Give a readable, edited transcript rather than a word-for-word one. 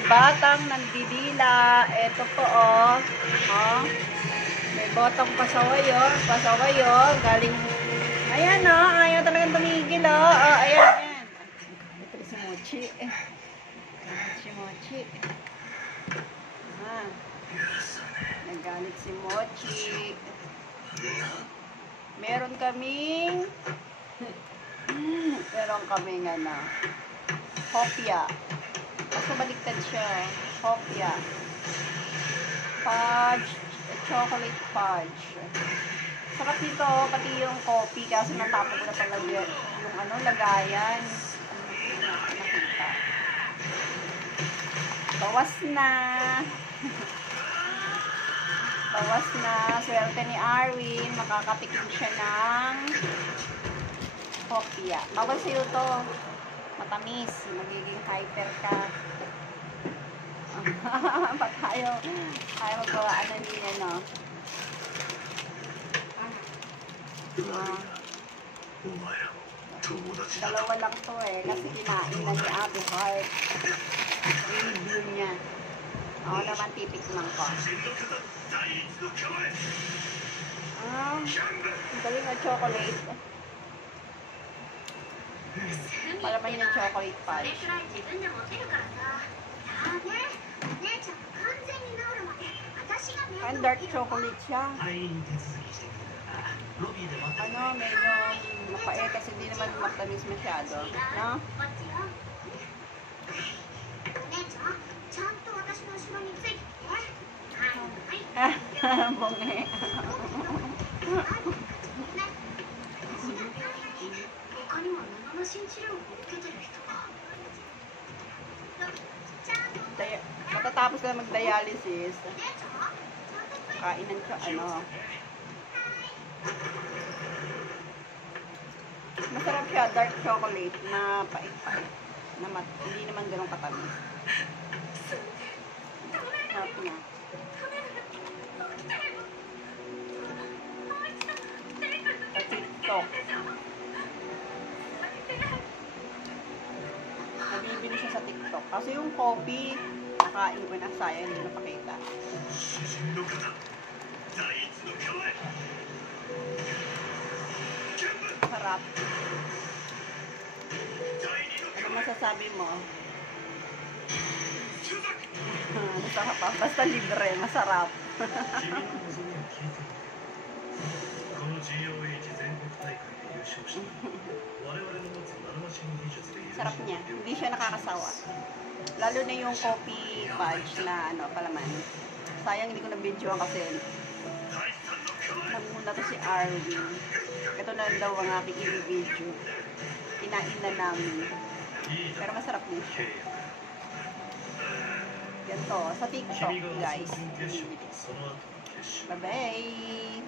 may batang nandidila. Ito po, oh. Oh. May batang pasaway, oh. Pasaway, oh. Galing, ayan, oh. Ayaw talagang tumigil, oh. Oh, ayan, ayan. Ito si Mochi. Si Mochi. Ah. Nagalit si Mochi. Meron kaming ano, hopya. Kaso baliktad siya. Hopya. Fudge. Chocolate fudge. Sarap nito, pati yung coffee. Kaso natapon ko na pala yung ano, lagayan. Nakita. Bawas na. Bawas na. Swerte ni Arwin. Makakatikim siya ng hopya. Bawal sa'yo to. Matamis. Magiging hyper ka. Ba't tayo magpawaan na niya, no? Dalawa lang to eh. Kasi kinain na ni Abby Heart. Review niya. Ako naman titikman ko. Ang galing na chocolate. Para ba yun ang chocolate fudge? Ang dark chocolate siya. Ano, medyo mapait kasi hindi naman matamis masyado. No? Bungi. Matatapos na mag-dialysis. Kainan ka, ano. Masarap siya, dark chocolate na pait-pait. Hindi naman ganun katamis. Sarap niya. Sa TikTok. Nabibili siya sa TikTok. Kasi yung coffee, nakain ko na, sayang, hindi napakita. Sarap. Ano masasabi mo? Masarap pa. Basta libre, masarap. Sarap niya. Hindi siya nakakasawa. Lalo na yung coffee fudge na ano, palaman. Sayang hindi ko na-videoan kasi namuna to si Arwin. Ito na daw ang aking i-video. Kinain na namin. Pero masarap din siya. Yan to. Sa TikTok, guys. Bye-bye!